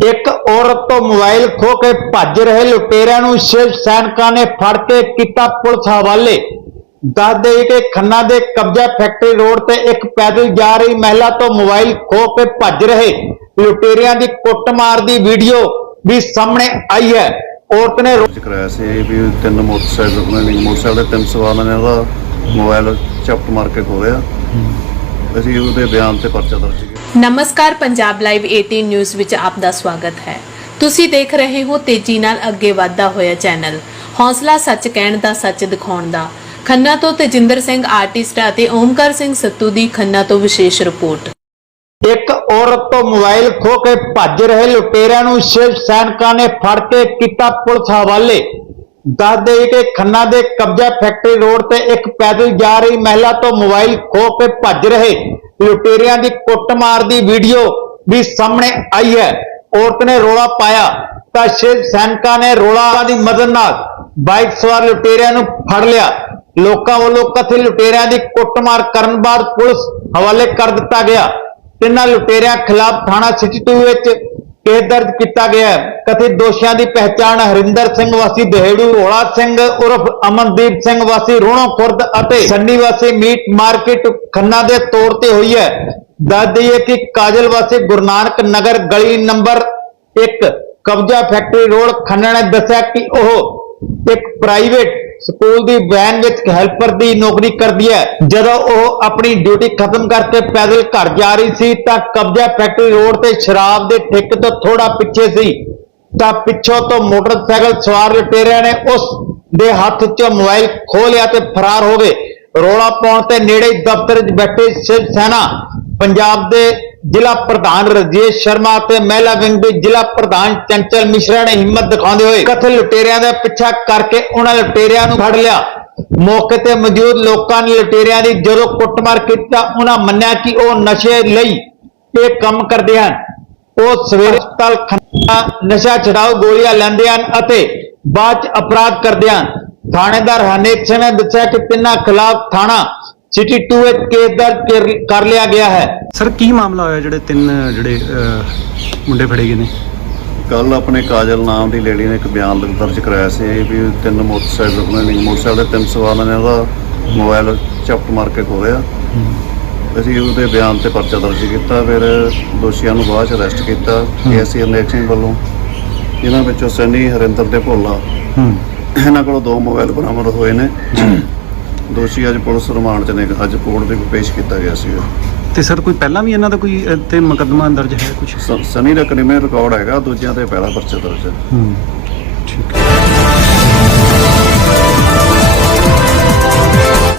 ਇੱਕ ਔਰਤ ਤੋਂ ਮੋਬਾਈਲ ਖੋ ਕੇ ਭੱਜ ਰਹੇ ਲੁਟੇਰਿਆਂ ਨੂੰ ਸ਼ਿਵ ਸੈਨਿਕਾਂ ਨੇ ਫੜ ਕੇ ਕੀਤਾ ਪੁਲਿਸ ਹਵਾਲੇ। ਦੱਸ ਦੇਈਏ ਕਿ ਖੰਨਾ ਦੇ ਕਬਜ਼ਾ ਫੈਕਟਰੀ ਰੋਡ ਤੇ ਇੱਕ ਪੈਦਲ ਜਾ ਰਹੀ ਮਹਿਲਾ ਤੋਂ ਮੋਬਾਈਲ ਖੋ ਕੇ ਭੱਜ ਰਹੇ ਲੁਟੇਰਿਆਂ ਦੀ ਕੁੱਟਮਾਰ ਦੀ ਵੀਡੀਓ ਵੀ ਸਾਹਮਣੇ ਆਈ ਹੈ। ਔਰਤ ਨੇ ਰੋ- ਦਰਜ ਕਰਾਇਆ ਸੀ ਵੀ ਤਿੰਨ ਮੋਟਰਸਾਈਕਲ ਉਹਨਾਂ ਨੇ ਮੋਟਰਸਾਈਕਲ ਦੇ ਤਿੰਨ ਸਵਾਰਾਂ ਨੇ ਉਹਦਾ ਮੋਬਾਈਲ ਚਪਟ ਮਾਰ ਕੇ ਖੋਲਿਆ ਅਸੀਂ ਉਹਦੇ ਬਿਆਨ ਤੇ ਪਰਚਾ ਦਰਜ ਕੀਤਾ ਨਮਸਕਾਰ ਪੰਜਾਬ ਲਾਈਵ 18 ਨਿਊਜ਼ ਵਿੱਚ ਆਪ ਦਾ ਸਵਾਗਤ ਹੈ। ਤੁਸੀਂ ਦੇਖ ਰਹੇ ਹੋ ਤੇਜ਼ੀ ਨਾਲ ਅੱਗੇ ਵਧਦਾ ਹੋਇਆ ਚੈਨਲ। ਹੌਸਲਾ ਸੱਚ ਕਹਿਣ ਦਾ, ਸੱਚ ਦਿਖਾਉਣ ਦਾ। ਖੰਨਾ ਤੋਂ ਤੇਜਿੰਦਰ ਸਿੰਘ ਆਰਟਿਸਟ ਅਤੇ ਓਮਕਾਰ ਸਿੰਘ ਸੱਤੂ ਦੀ ਖੰਨਾ ਤੋਂ ਵਿਸ਼ੇਸ਼ ਰਿਪੋਰਟ। ਇੱਕ ਔਰਤ ਤੋਂ ਮੋਬਾਈਲ ਖੋ ਕੇ ਭੱਜ ਰਹੇ ਲੁਟੇਰਿਆਂ ਨੂੰ ਸ਼ਿਵ ਸੈਨਿਕਾਂ ਨੇ ਫੜ ਕੇ ਕੀਤਾ ਪੁਲਿਸ ਹਵਾਲੇ। ਦੱਸ ਦੇਈਏ ਕਿ ਖੰਨਾ ਦੇ ਕਬਜ਼ਾ ਫੈਕਟਰੀ ਰੋਡ ਤੇ ਇੱਕ ਪੈਦਲ ਜਾ ਰਹੀ ਮਹਿਲਾ ਤੋਂ ਮੋਬਾਈਲ ਖੋ ਕੇ ਭੱਜ ਰਹੇ। ਲੁਟੇਰਿਆਂ ਦੀ ਕੁੱਟਮਾਰ ਦੀ ਵੀਡੀਓ ਵੀ ਸਾਹਮਣੇ ਆਈ ਹੈ। ਔਰਤ ਨੇ ਰੋਲਾ ਪਾਇਆ ਤਾਂ ਸ਼ਿਵ ਸੈਨਿਕਾਂ ਨੇ ਰੋਲਾ ਦੀ ਮਦਦ ਨਾਲ ਬਾਈਕ ਸਵਾਰ ਲੁਟੇਰਿਆਂ ਨੂੰ ਫੜ ਲਿਆ। ਲੋਕਾਂ ਵੱਲੋਂ ਕਥਿਤ ਲੁਟੇਰਿਆਂ ਦੀ ਕੁੱਟਮਾਰ ਕਰਨ ਬਾਅਦ ਪੁਲਿਸ ਹਵਾਲੇ ਕਰ ਦਿੱਤਾ ਗਿਆ। ਤਿੰਨਾਂ ਲੁਟੇਰਿਆਂ ਖਿਲਾਫ ਥਾਣਾ ਸਿਟੀ 2 ਵਿੱਚ ਕੇਸ ਦਰਜ ਕੀਤਾ ਗਿਆ ਹੈ। ਕਥਿਤ ਦੋਸ਼ੀਆਂ ਦੀ ਪਹਿਚਾਣ ਹਰਿੰਦਰ ਸਿੰਘ ਵਾਸੀ, ਦੇਹੜੂ, ਰੋਲਾ ਸਿੰਘ, ਉਰਫ ਅਮਨਦੀਪ ਸਿੰਘ ਵਾਸੀ, ਰੋਣੋ ਖੁਰਦ ਅਤੇ ਸੰਨੀ ਵਾਸੀ ਮੀਟ ਮਾਰਕੀਟ ਖੰਨਾ ਦੇ ਤੌਰ ਤੇ ਹੋਈ ਹੈ। ਦੱਸ ਦਈਏ ਕਿ ਕਾਜਲ ਵਾਸੀ ਗੁਰੂ ਨਾਨਕ ਨਗਰ ਗਲੀ ਨੰਬਰ 1 ਕਬਜ਼ਾ ਫੈਕਟਰੀ ਰੋਡ ਖੰਨਾ ਨੇ ਦੱਸਿਆ ਕਿ ਉਹ ਇੱਕ ਪ੍ਰਾਈਵੇਟ ਸਕੂਲ ਦੀ ਵੈਨ ਵਿੱਚ ਹੈਲਪਰ ਦੀ ਨੌਕਰੀ ਕਰਦੀ ਹੈ। ਜਦੋਂ ਉਹ ਆਪਣੀ ਡਿਊਟੀ ਖਤਮ ਕਰਕੇ ਪੈਦਲ ਘਰ ਜਾ ਰਹੀ ਸੀ, ਤਾਂ ਕਬਜ਼ਾ ਫੈਕਟਰੀ ਰੋਡ ਤੇ ਸ਼ਰਾਬ ਦੇ ਠੇਕੇ ਤੋਂ ਥੋੜਾ ਪਿੱਛੇ ਸੀ। ਤਾਂ ਪਿੱਛੋਂ ਤੋਂ ਮੋਟਰਸਾਈਕਲ ਸਵਾਰ ਲੁਟੇਰਿਆਂ ਨੇ ਉਸ ਦੇ ਹੱਥ 'ਚੋਂ ਮੋਬਾਈਲ ਖੋਹ ਲਿਆ ਤੇ ਫਰਾਰ ਹੋ ਗਏ। ਰੋਲਾ ਪਾਉਣ ਤੇ ਨੇੜੇ ਦਫ਼ਤਰ 'ਚ ਬੈਠੇ ਸ਼ਿਵ ਸੈਨਾ, ਪੰਜਾਬ ਦੇ ਜ਼ਿਲ੍ਹਾ ਪ੍ਰਧਾਨ ਰਜੇਸ਼ ਸ਼ਰਮਾ ਤੇ ਮਹਿਲਾ ਵਿੰਗ ਦੇ ਜ਼ਿਲ੍ਹਾ ਪ੍ਰਧਾਨ ਚੰਚਲ ਮਿਸ਼ਰਾ ਨੇ ਹਿੰਮਤ ਦਿਖਾਉਂਦੇ ਹੋਏ ਕਥਿਤ ਲੁਟੇਰਿਆਂ ਦਾ ਪਿੱਛਾ ਕਰਕੇ ਉਹਨਾਂ ਲੁਟੇਰਿਆਂ ਨੂੰ ਫੜ ਲਿਆ। ਮੌਕੇ ਤੇ ਮੌਜੂਦ ਲੋਕਾਂ ਨੇ ਲੁਟੇਰਿਆਂ ਦੀ ਜਦੋਂ ਕੁੱਟਮਾਰ ਕੀਤਾ ਉਹਨਾਂ ਮੰਨਿਆ ਕਿ ਉਹ ਨਸ਼ੇ ਲਈ ਇਹ ਕੰਮ ਕਰਦੇ ਹਨ। ਉਹ ਸਵੇਰੇ ਹਸਪਤਾਲ ਖੰਨਾ ਨਸ਼ਾ ਛਡਾਓ ਗੋਲੀਆਂ ਲੈਂਦੇ ਹਨ ਅਤੇ ਬਾਅਦ ਚ ਅਪਰਾਧ ਕਰਦੇ ਹਨ। ਥਾਣੇਦਾਰ ਹਨੇਕ ਸਿੰਘ ਨੇ ਦੱਸਿਆ ਕਿ ਤਿੰਨਾਂ ਖਿਲਾਫ ਥਾਣਾ ਸਿਟੀ 2 ਵਿੱਚ ਕੇਸ ਦਰਜ ਕਰ- ਲਿਆ ਗਿਆ ਹੈ। ਸਰ ਕੀ ਮਾਮਲਾ ਹੋਇਆ ਜਿਹੜੇ ਤਿੰਨ ਜਿਹੜੇ ਅਹ, ਮੁੰਡੇ ਫੜੇ ਗਏ ਨੇ? ਕੱਲ ਆਪਣੇ ਕਾਜਲ ਨਾਮ ਦੀ ਲੇਡੀ ਨੇ ਇੱਕ ਬਿਆਨ ਦ- ਦਰਜ ਕਰਾਇਆ ਸੀ ਵੀ ਤਿੰਨ ਮੋਟਰਸਾਈਕਲ ਉਹਨਾਂ ਨੇ ਮੋਟਰਸਾਈਕਲ ਦੇ ਤਿੰਨ ਸਵਾਰਾਂ ਨੇ ਉਹਦਾ ਮੋਬਾਈਲ ਚਪਟ ਮਾਰ ਕੇ ਖੋਲਿਆ ਅਸੀਂ ਉਹਦੇ ਬਿਆਨ ਤੇ ਪਰਚਾ ਦਰਜ ਕੀਤਾ ਫਿਰ ਦੋਸ਼ੀਆਂ ਨੂੰ ਬਾਅਦ ਚ ਅਰੈਸਟ ਕੀਤਾ ਏਐਸਸੀ ਅਨੇਕ ਸਿੰਘ ਵੱਲੋਂ। ਇਹਨਾਂ ਵਿੱਚੋਂ ਸੈਨੀ ਹਰਿੰਦਰ ਤੇ ਭੋਲਾ। ਹੂੰ। ਇਹਨਾਂ ਕੋਲੋਂ ਦੋ ਮੋਬਾਈਲ ਬਰਾਮਦ ਹੋਏ ਨੇ। ਦੋਸ਼ੀ ਅੱਜ ਪੁਲਿਸ ਰਿਮਾਂਡ 'ਚ ਨੇ ਅੱਜ ਕੋਰਟ ਦੇ ਵਿੱਚ ਪੇਸ਼ ਕੀਤਾ ਗਿਆ ਸੀ। ਤੇ ਸਰ ਕੋਈ ਪਹਿਲਾਂ ਵੀ ਇਹਨਾਂ ਦਾ ਕੋਈ ਤੇ ਮੁਕੱਦਮਾ ਦਰਜ ਹੈ ਕੁਝ ਸਨੀ ਦਾ ਕ੍ਰਿਮੀਨਲ ਰਿਕਾਰਡ ਹੈਗਾ ਦੂਜਿਆਂ ਤੇ ਪਹਿਲਾ ਪਰਚਾ ਦਰਜ ਹੈ। ਹੂੰ ਠੀਕ ਹੈ।